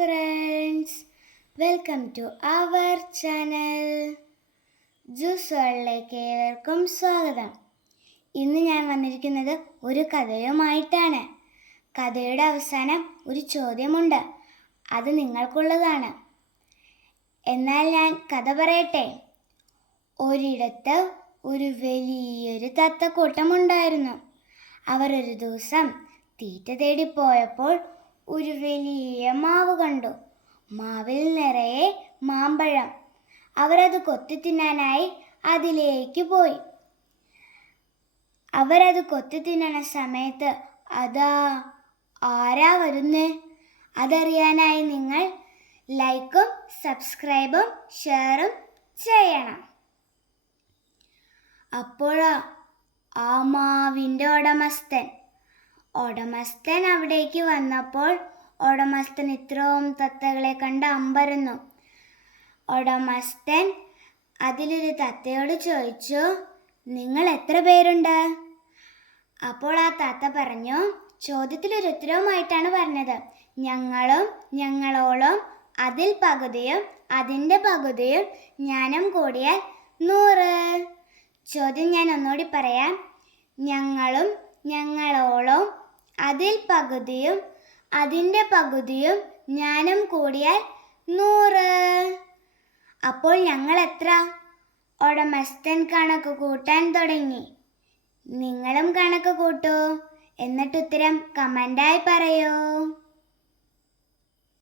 Friends welcome to our channel juice വേൾഡിലേക്ക് ഏവർക്കും സ്വാഗതം. ഇന്ന് ഞാൻ വന്നിരിക്കുന്നത് ഒരു കഥയുമായിട്ടാണ്. കഥയുടെ അവസാനം ഒരു ചോദ്യമുണ്ട്. അത് നിങ്ങൾക്കുള്ളതാണ്. എന്നാൽ ഞാൻ കഥ പറയട്ടെ. ഒരിടത്ത് ഒരു വലിയൊരു തത്തക്കൂട്ടമുണ്ടായിരുന്നു. അവർ ഒരു ദിവസം തീറ്റ തേടി പോയപ്പോൾ ഒരു വലിയ മാവ് കണ്ടു. മാവിൽ നിറയെ മാമ്പഴം. അവരത് കൊത്തി തിന്നാനായി അതിലേക്ക് പോയി. അവരത് കൊത്തി തിന്നണ സമയത്ത് അതാ ആരാ വരുന്നേ? അതറിയാനായി നിങ്ങൾ ലൈക്കും സബ്സ്ക്രൈബും ഷെയറും ചെയ്യണം. അപ്പോഴാ ആ മാവിന്റെ ഉടമസ്ഥൻ ഉടമസ്ഥൻ അവിടേക്ക് വന്നപ്പോൾ ഉടമസ്ഥൻ ഇത്രയും തത്തകളെ കണ്ട് അമ്പരന്നു. ഉടമസ്ഥൻ അതിലൊരു തത്തയോട് ചോദിച്ചു നിങ്ങൾ എത്ര പേരുണ്ട്? അപ്പോൾ ആ തത്ത പറഞ്ഞു ചോദ്യത്തിലൊരു ഉത്തരവുമായിട്ടാണ് പറഞ്ഞത്. ഞങ്ങളും ഞങ്ങളോളും അതിൽ പകുതിയും അതിന്റെ പകുതിയും ഞാനും കൂടിയാൽ നൂറ്. ചോദ്യം ഞാൻ ഒന്നുകൂടി പറയാം. ഞങ്ങളും ഞങ്ങളോളം അതിൽ പകുതിയും അതിന്റെ പകുതിയും ഞാനും കൂടിയാൽ നൂറ്. അപ്പോൾ ഞങ്ങൾ എത്ര ഉടമസ്ഥൻ കണക്ക് കൂട്ടാൻ തുടങ്ങി. നിങ്ങളും കണക്ക് കൂട്ടൂ. എന്നിട്ട് ഉത്തരം കമന്റായി പറയൂ.